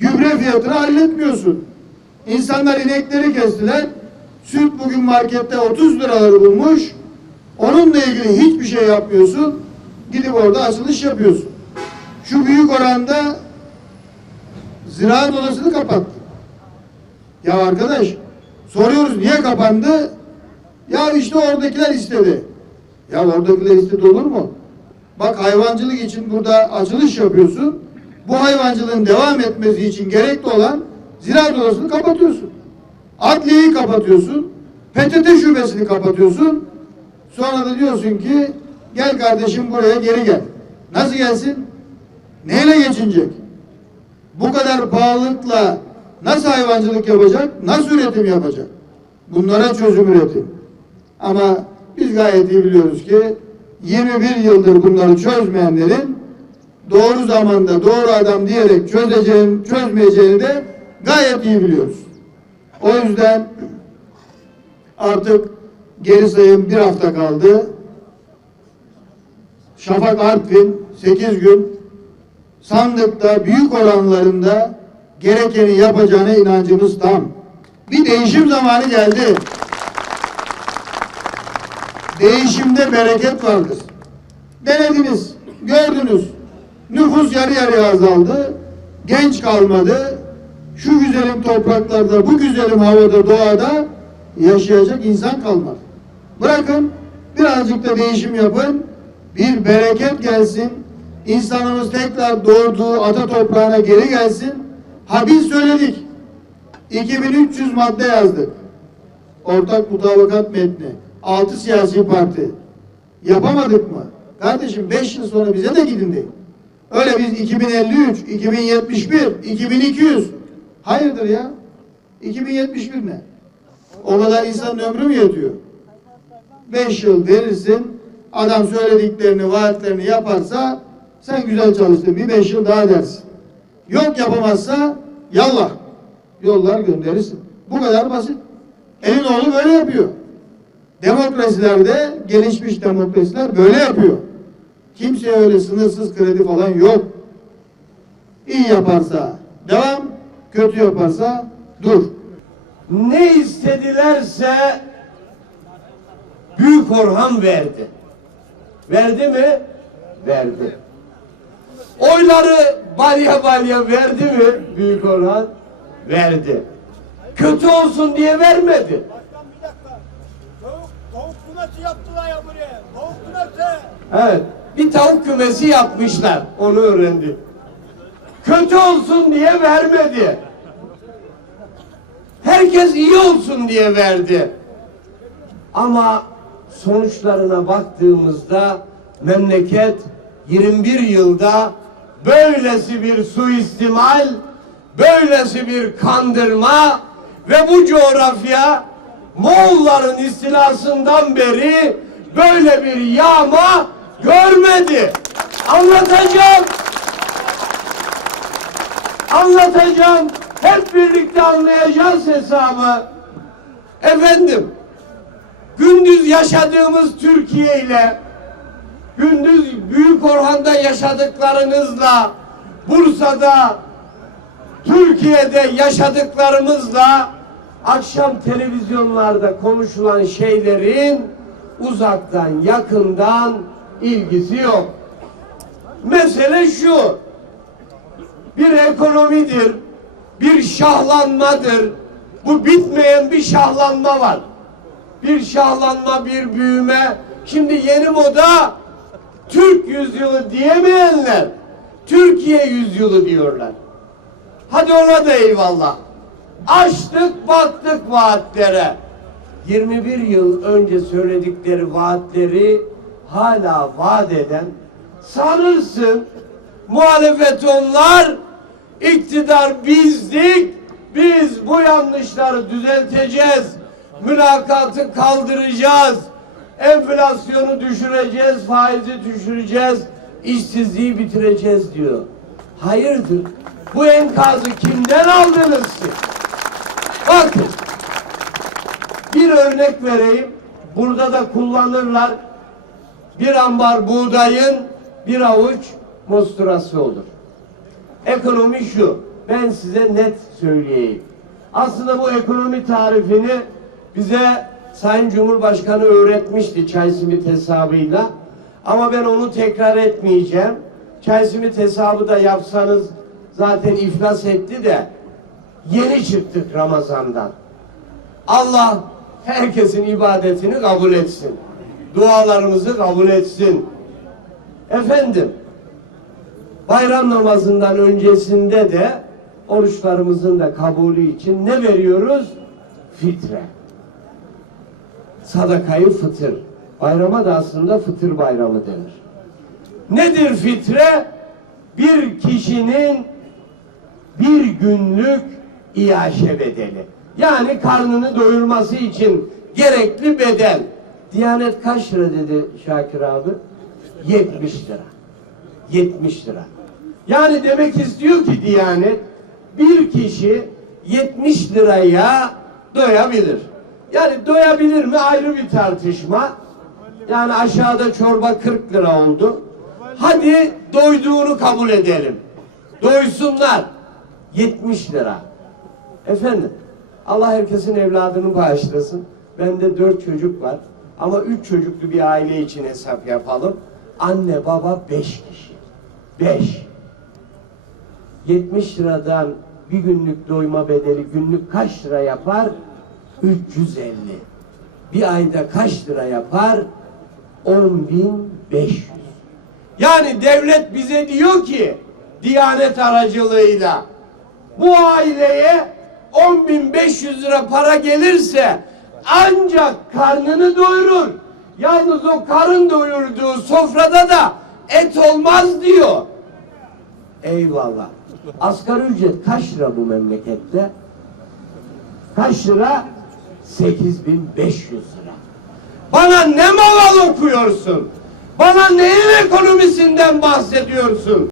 Gübre fiyatını halletmiyorsun. İnsanlar inekleri kestiler. Süt bugün markette 30 liraları bulmuş. Onunla ilgili hiçbir şey yapmıyorsun. Gidip orada açılış yapıyorsun. Şu büyük oranda ziraat odasını kapattı. Ya arkadaş soruyoruz niye kapandı? Ya işte oradakiler istedi. Ya oradakiler istedi olur mu? Bak hayvancılık için burada açılış yapıyorsun. Bu hayvancılığın devam etmesi için gerekli olan ziraat odasını kapatıyorsun. Adliyeyi kapatıyorsun. PTT şubesini kapatıyorsun. Sonra da diyorsun ki gel kardeşim buraya geri gel. Nasıl gelsin? Neyle geçinecek? Bu kadar pahalılıkla nasıl hayvancılık yapacak? Nasıl üretim yapacak? Bunlara çözüm üretim. Ama biz gayet iyi biliyoruz ki 21 yıldır bunları çözmeyenlerin doğru zamanda doğru adam diyerek çözeceğini, çözmeyeceğini de gayet iyi biliyoruz. O yüzden artık geri sayım bir hafta kaldı. Şafak Artvin 8 gün sandıkta büyük oranlarında gerekeni yapacağına inancımız tam. Bir değişim zamanı geldi. Değişimde bereket vardır. Denediniz, gördünüz. Nüfus yarı yarıya azaldı. Genç kalmadı. Şu güzelim topraklarda, bu güzelim havada, doğada yaşayacak insan kalmadı. Bırakın birazcık da değişim yapın. Bir bereket gelsin. İnsanımız tekrar doğduğu ata toprağına geri gelsin. Ha biz söyledik. 2300 madde yazdık. Ortak mutabakat metni. Altı siyasi parti. Yapamadık mı? Kardeşim 5 yıl sonra bize de gidin deyin. Öyle biz 2053, 2071, 2200. Hayırdır ya? 2071 ne? O kadar insanın ömrü mü yetiyor? 5 yıl verirsin. Adam söylediklerini, vaatlerini yaparsa sen güzel çalıştın. Bir 5 yıl daha dersin. Yok yapamazsa yallah. Yollar gönderirsin. Bu kadar basit. Elin oğlu böyle yapıyor. Demokrasilerde gelişmiş demokrasiler böyle yapıyor. Kimseye öyle sınırsız kredi falan yok. İyi yaparsa devam, kötü yaparsa dur. ne istedilerse Büyük Orhan verdi. Verdi mi? Verdi. Oyları balya balya verdi mi Büyük Orhan? Verdi. Kötü olsun diye vermedi. Başkan bir dakika. Tavuk, tavuk kümesi yaptılar ya buraya. Tavuk kümesi. Evet. Bir tavuk kümesi yapmışlar. Onu öğrendi. Kötü olsun diye vermedi. Herkes iyi olsun diye verdi. Ama sonuçlarına baktığımızda memleket 21 yılda böylesi bir suistimal, böylesi bir kandırma ve bu coğrafya Moğolların istilasından beri böyle bir yağma görmedi. Anlatacağım. Anlatacağım. Hep birlikte anlayacağız hesabı. Efendim, gündüz yaşadığımız Türkiye ile gündüz Büyük Orhan'da yaşadıklarınızla Bursa'da Türkiye'de yaşadıklarımızla akşam televizyonlarda konuşulan şeylerin uzaktan yakından ilgisi yok. Mesele şu. Bir ekonomidir, bir şahlanmadır. Bu bitmeyen bir şahlanma var. Bir şahlanma, bir büyüme. Şimdi yeni moda Türk yüzyılı diyemeyenler Türkiye yüzyılı diyorlar. Hadi ona da eyvallah. Açtık baktık vaatlere. 21 yıl önce söyledikleri vaatleri hala vaat eden sanırsın muhalefet onlar iktidar bizdik biz bu yanlışları düzelteceğiz mülakatı kaldıracağız enflasyonu düşüreceğiz faizi düşüreceğiz işsizliği bitireceğiz diyor. Hayırdır? Bu enkazı kimden aldınız siz bakın bir örnek vereyim. Burada da kullanırlar. Bir ambar buğdayın bir avuç mosturası olur. Ekonomi şu. Ben size net söyleyeyim. Aslında bu ekonomi tarifini bize Sayın Cumhurbaşkanı öğretmişti çay simit hesabıyla. Ama ben onu tekrar etmeyeceğim. Çay simit hesabı da yapsanız zaten iflas etti de yeni çıktık Ramazan'dan. Allah herkesin ibadetini kabul etsin. Dualarımızı kabul etsin. Efendim, bayram namazından öncesinde de oruçlarımızın da kabulü için ne veriyoruz? Fitre. Sadakayı fıtır. Bayrama da aslında fıtır bayramı denir. Nedir fitre? Bir kişinin bir günlük iaşe bedeli. Yani karnını doyurması için gerekli bedel. Diyanet kaç lira dedi Şakir abi? 70 lira. 70 lira. Yani demek istiyor ki Diyanet bir kişi 70 liraya doyabilir. Yani doyabilir mi ayrı bir tartışma. Yani aşağıda çorba 40 lira oldu. Hadi doyduğunu kabul edelim. Doysunlar. 70 lira. Efendim Allah herkesin evladını bağışlasın. Bende dört çocuk var. Ama üç çocuklu bir aile için hesap yapalım. Anne baba beş kişi. Beş. 70 liradan bir günlük doyma bedeli günlük kaç lira yapar? 350. Bir ayda kaç lira yapar? 10.500. Yani devlet bize diyor ki Diyanet aracılığıyla bu aileye 10.500 lira para gelirse ancak karnını doyurur. Yalnız o karın doyurduğu sofrada da et olmaz diyor. Eyvallah. Asgari ücret kaç lira bu memlekette? Kaç lira? 8500 lira. Bana ne maval okuyorsun? Bana neyin ekonomisinden bahsediyorsun?